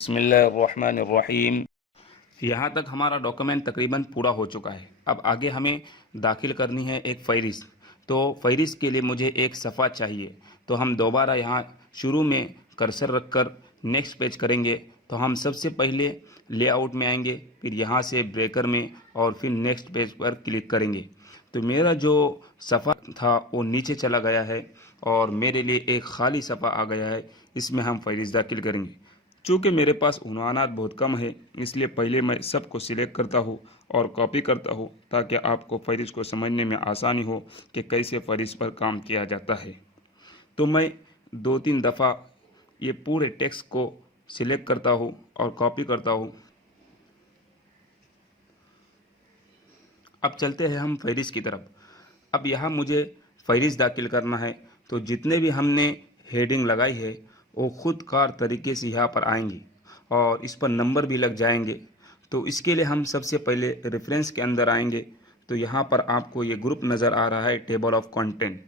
बिस्मिल्लाहिर्रहमानिर्रहीम। यहाँ तक हमारा डॉक्यूमेंट तकरीबन पूरा हो चुका है। अब आगे हमें दाखिल करनी है एक फ़हरिस्त। तो फ़हरिस्त के लिए मुझे एक सफ़ा चाहिए। तो हम दोबारा यहाँ शुरू में कर्सर रखकर नेक्स्ट पेज करेंगे। तो हम सबसे पहले लेआउट में आएंगे, फिर यहाँ से ब्रेकर में और फिर नेक्स्ट पेज पर क्लिक करेंगे। तो मेरा जो सफ़ा था वो नीचे चला गया है और मेरे लिए एक ख़ाली सफ़ा आ गया है। इसमें हम फ़हरिस्त दाखिल करेंगे। चूँकि मेरे पास उन्वानात बहुत कम है, इसलिए पहले मैं सबको सिलेक्ट करता हूँ और कॉपी करता हूँ ताकि आपको फ़हरिस्त को समझने में आसानी हो कि कैसे फ़हरिस्त पर काम किया जाता है। तो मैं 2-3 दफ़ा ये पूरे टेक्स्ट को सिलेक्ट करता हूँ और कॉपी करता हूँ। अब चलते हैं हम फ़हरिस्त की तरफ। अब यहाँ मुझे फ़हरिस्त दाखिल करना है। तो जितने भी हमने हेडिंग लगाई है वो ख़ुद कार तरीके से यहाँ पर आएंगी और इस पर नंबर भी लग जाएंगे। तो इसके लिए हम सबसे पहले रेफरेंस के अंदर आएंगे। तो यहाँ पर आपको ये ग्रुप नज़र आ रहा है, टेबल ऑफ कंटेंट।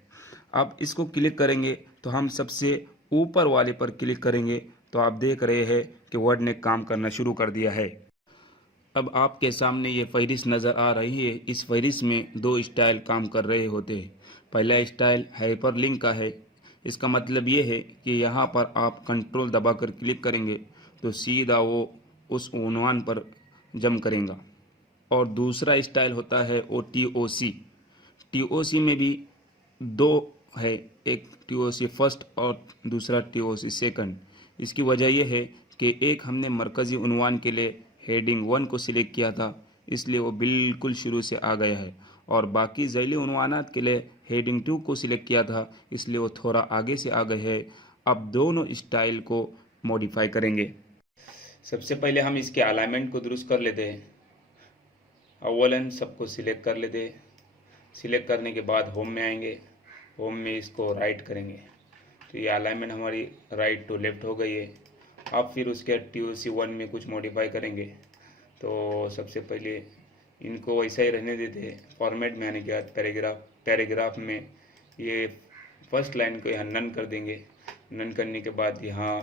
अब इसको क्लिक करेंगे तो हम सबसे ऊपर वाले पर क्लिक करेंगे। तो आप देख रहे हैं कि वर्ड ने काम करना शुरू कर दिया है। अब आपके सामने ये फ़हरिस्त नज़र आ रही है। इस फ़हरिस्त में दो स्टाइल काम कर रहे होते हैं। पहला स्टाइल हाइपरलिंक का है। इसका मतलब ये है कि यहाँ पर आप कंट्रोल दबाकर क्लिक करेंगे तो सीधा वो उस उन्वान पर जम करेगा। और दूसरा स्टाइल होता है वो TOC। TOC में भी दो है, एक TOC फर्स्ट और दूसरा TOC सेकंड। इसकी वजह यह है कि एक हमने मरकज़ी उन्वान के लिए हेडिंग 1 को सिलेक्ट किया था, इसलिए वो बिल्कुल शुरू से आ गया है। और बाकी ज़ैली उन्वानात के लिए हेडिंग 2 को सिलेक्ट किया था, इसलिए वो थोड़ा आगे से आ गए है। अब दोनों स्टाइल को मॉडिफाई करेंगे। सबसे पहले हम इसके अलाइनमेंट को दुरुस्त कर लेते हैं। अव्वलन सबको सिलेक्ट कर लेते हैं। सिलेक्ट करने के बाद होम में आएंगे। होम में इसको राइट करेंगे तो ये अलाइनमेंट हमारी राइट टू लेफ़्ट हो गई है। अब फिर उसके TOC 1 में कुछ मॉडिफाई करेंगे। तो सबसे पहले इनको वैसा ही रहने देते हैं। फॉर्मेट में आने के बाद पैराग्राफ में ये फर्स्ट लाइन को यहाँ नन कर देंगे। नन करने के बाद यहाँ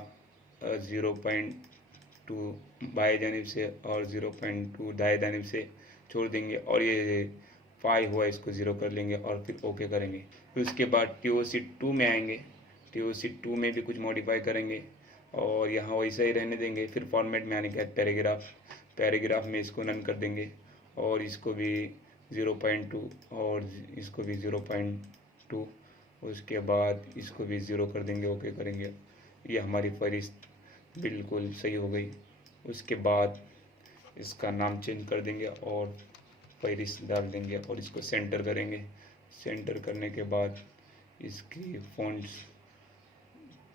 0.2 बाएं जानिब से और 0.2 दाएं जानिब से छोड़ देंगे और ये 5 हुआ इसको 0 कर लेंगे और फिर ओके करेंगे। फिर उसके बाद TOC 2 में आएंगे। TOC 2 में भी कुछ मॉडिफाई करेंगे और यहाँ वैसा ही रहने देंगे। फिर फॉर्मेट में आने के बाद पैराग्राफ में इसको नन कर देंगे और इसको भी 0.2 और इसको भी 0.2। उसके बाद इसको भी 0 कर देंगे, ओके करेंगे। ये हमारी फ़हरिस्त बिल्कुल सही हो गई। उसके बाद इसका नाम चेंज कर देंगे और फ़हरिस्त डाल देंगे और इसको सेंटर करेंगे। सेंटर करने के बाद इसकी फ़ॉन्ट्स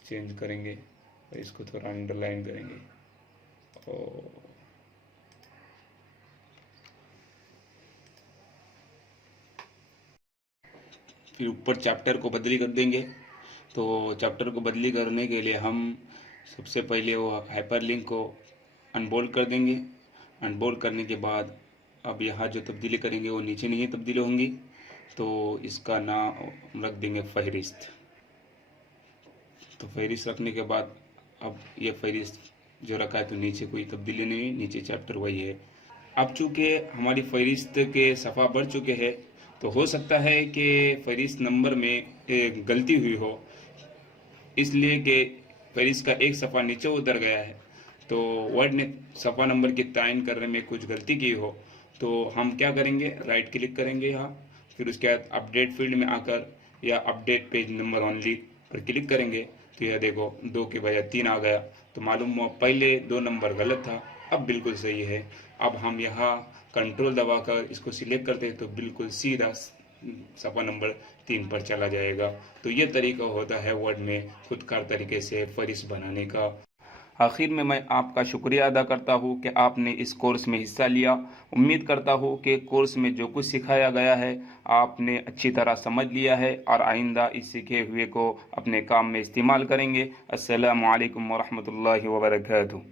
चेंज करेंगे और इसको थोड़ा अंडरलाइन करेंगे और फिर ऊपर चैप्टर को बदली कर देंगे। तो चैप्टर को बदली करने के लिए हम सबसे पहले वो हाइपरलिंक को अनबोल्ड कर देंगे। अनबोल्ड करने के बाद अब यहाँ जो तब्दीली करेंगे वो नीचे नहीं तब्दीली होंगी। तो इसका नाम रख देंगे फ़हरिस्त। तो फ़हरिस्त रखने के बाद अब ये फ़हरिस्त जो रखा है तो नीचे कोई तब्दीली नहीं है, नीचे चैप्टर वही है। अब चूँकि हमारी फ़हरिस्त के सफ़ा बढ़ चुके हैं तो हो सकता है कि फ़हरिस्त नंबर में एक गलती हुई हो, इसलिए कि फ़हरिस्त का एक सफ़ा नीचे उतर गया है। तो वर्ड ने सफ़ा नंबर की तयन करने में कुछ गलती की हो तो हम क्या करेंगे, राइट क्लिक करेंगे यहाँ। फिर उसके बाद अपडेट फील्ड में आकर या अपडेट पेज नंबर ओनली पर क्लिक करेंगे तो यह देखो 2 के बजाय 3 आ गया। तो मालूम हुआ पहले 2 नंबर गलत था, अब बिल्कुल सही है। अब हम यहाँ कंट्रोल दबाकर इसको सिलेक्ट करते हैं तो बिल्कुल सीधा सफ़ा नंबर 3 पर चला जाएगा। तो ये तरीका होता है वर्ड में खुदकार तरीके से फ़हरिस्त बनाने का। आखिर में मैं आपका शुक्रिया अदा करता हूँ कि आपने इस कोर्स में हिस्सा लिया। उम्मीद करता हूँ कि कोर्स में जो कुछ सिखाया गया है आपने अच्छी तरह समझ लिया है और आइंदा इस सीखे हुए को अपने काम में इस्तेमाल करेंगे। अस्सलामु अलैकुम वरहमतुल्लाहि वबरकातुहू।